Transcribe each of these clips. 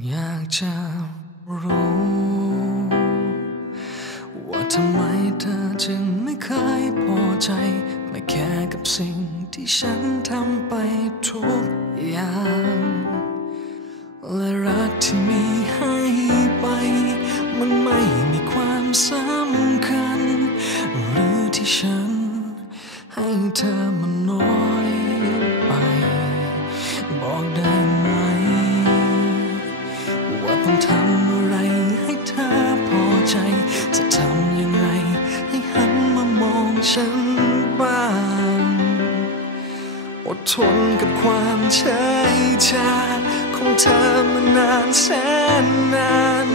อยากจะรู้ ว่าทำไมเธอจึงไม่เคยพอใจ ไม่แค่กับสิ่งที่ฉันทำไปทุกอย่าง อดทนกับความเฉยชาของเธอมานานแสนนาน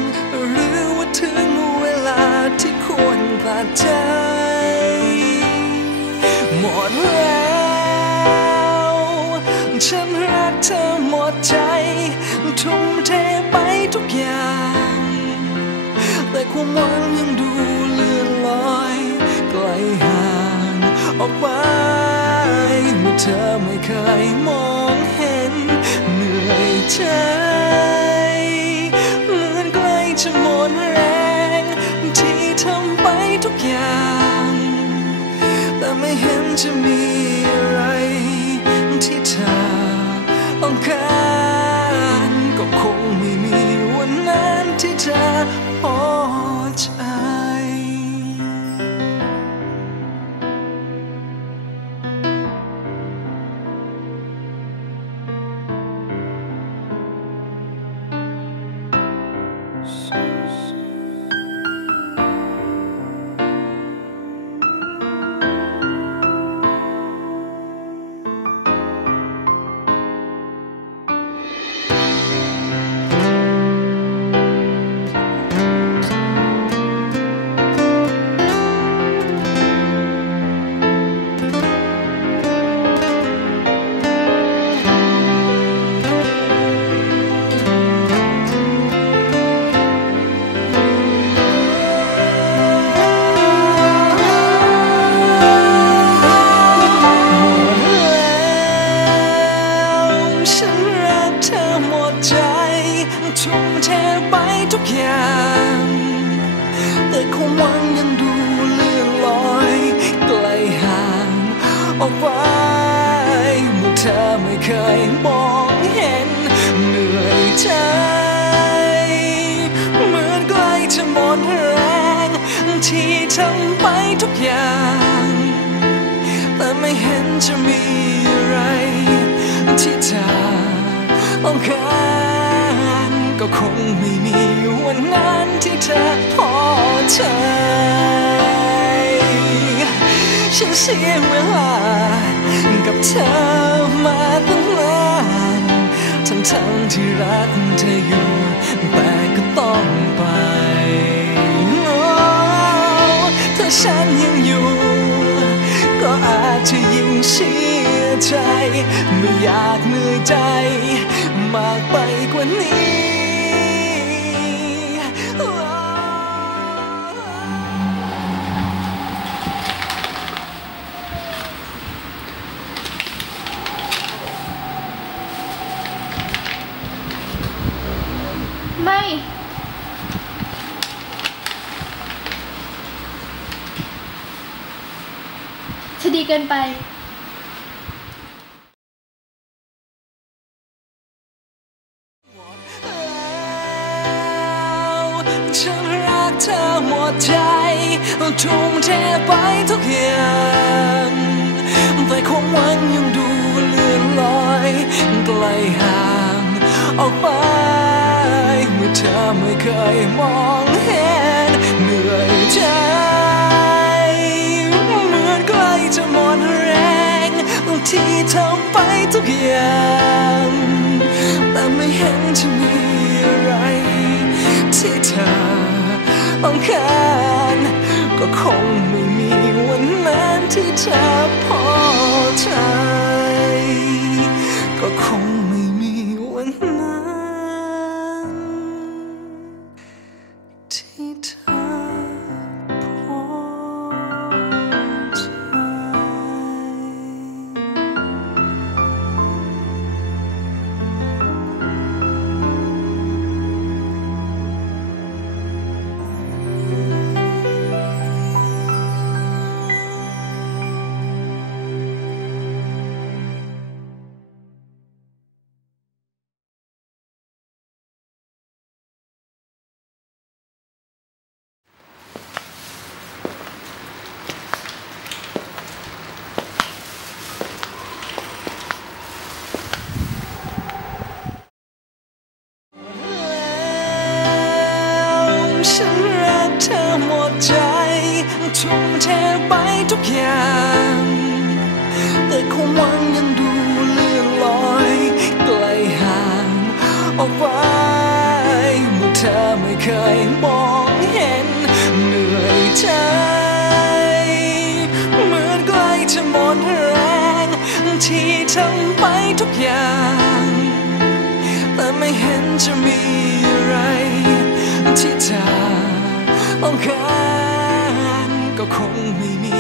หรือว่าถึงเวลาที่ควรตัดใจ หมดแล้ว ฉันรักเธอหมดใจ ทุ่มเทไปทุกอย่าง แต่ความหวังยังดูเลื่อนลอย อเธอไม่เคยมองเห็น เหนื่อยใจเหมือนใกล้จะหมดแรง ที่ทำไปทุกอย่าง แต่ไม่เห็นจะมีอะไร ที่เธอต้องการก็คงไม่มีวันนั้นที่เธอพอใจ แออกไปเมื่อเธอไม่เคยมองเห็นเหนื่อยใจเหมือนใกล้จะหมดแรงที่ทำไปทุกอย่าง แต่ไม่เห็นจะมีอะไรที่เธอต้องการก็คงไม่มีวันนั้นที่เธอพอใจ ฉันเสียเวลา กับเธอมาตั้งนานทั้งทั้งๆที่รักเธออยู่ แต่ก็ต้องไป ถ้าฉันยังอยู่ ก็อาจจะยิ่งเสียใจ ไม่อยากเหนื่อยใจ มากไปกว่านี้ ไม่ จะดีเกินไปฉันรักเธอหมดใจทุ่มเทไปทุกอย่างแต่ความหวังยังดูเลื่อนลอยไกลห่างออกไป ไม่เคยมองเห็นเหนื่อยใจเหมือนใกล้จะหมดแรง ที่ทำไปทุกอย่าง แต่ไม่เห็นจะมีอะไร ที่เธอต้องการก็คงไม่มีวันนั้นที่เธอพอใจ ก็คง ย่างแต่ความหวังยังดูเลื่อนลอยไกลห่างออกไปเมื่อเธอไม่เคยมองเห็นเหนื่อยใจเหมือนใกล้จะหมดแรงที่ทำไปทุกอย่างแต่ไม่เห็นจะมีอะไรที่เธอต้องการก็คงไม่มี